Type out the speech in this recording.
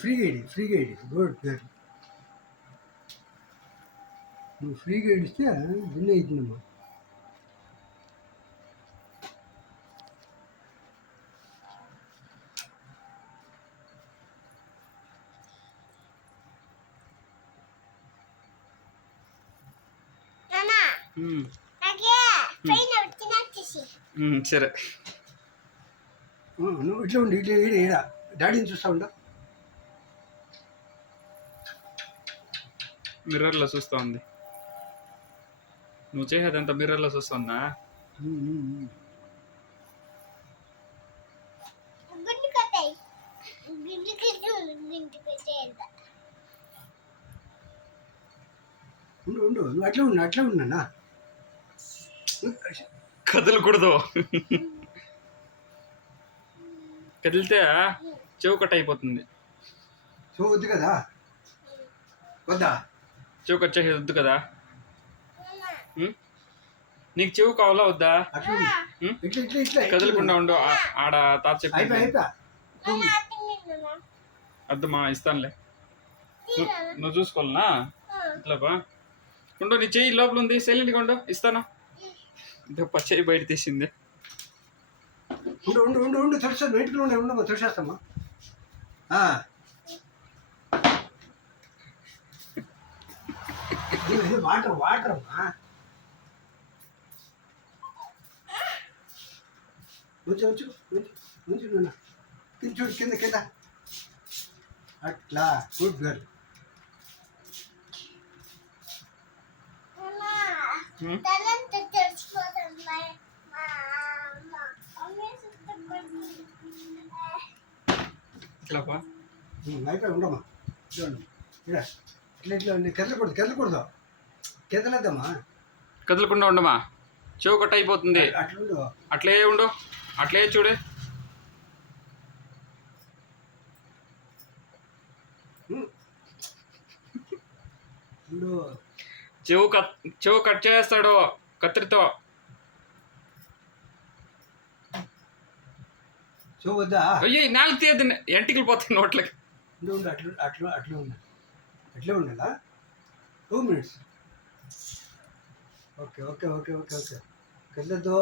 ఫ్రీగా ఇడి good good. నువ్వు ఫ్రీగా ఇడిస్తే భిన్న అవుతుందమ్మా. సరే నువ్వు ఇట్లా ఉండి ఇట్లా ఈడ డాడీని చూస్తా ఉండ. మిర్రర్లో చూస్తూ ఉంది. నువ్వు చేసేదంతా మిర్రర్లో చూస్తుందా? ఉండు నువ్వు అట్లా ఉన్నా కదలకూడదు. కదిలితే చెవు కట్ అయిపోతుంది. సో వద్దు కదా, వద్దా? చెవు కట్ చేసేది వద్దు కదా. నీకు చెవు కావాలా వద్దా? కదలకుండా ఉండు. ఆడ తాత చెప్పి అద్దమ్మా ఇస్తానులే. నువ్వు చూసుకోవాలనా? ఇట్లా బా ఉండు. నీ చెయ్యి లోపల ఉంది, సైలెంట్గా ఉండు. ఇస్తాను. చెయ్యి బయట తీసింది. ఉండు తుడిచేది బయటకు ఉండమ్మా, తుడిచేస్తామ్మా. వాటర్ అమ్మా. వచ్చు చూడు కింద అట్లా. Good girl. అయిపోయి ఉండమ్మా. ఇట్లా కదలకూడదు కదలద్దమ్మా. కదలకుండా ఉండమా. చెవు కట్ అయిపోతుంది. అట్లే ఉండు, అట్లే చూడే. చెవు కట్ చేస్తాడు కత్తిరితో. అయ్యో నాలుగు తీయద్దు, ఎంటికలు పోతాయి నోట్లకి. అట్లా ఉండాలా? 2 minutes. ఓకే కదలద్దు.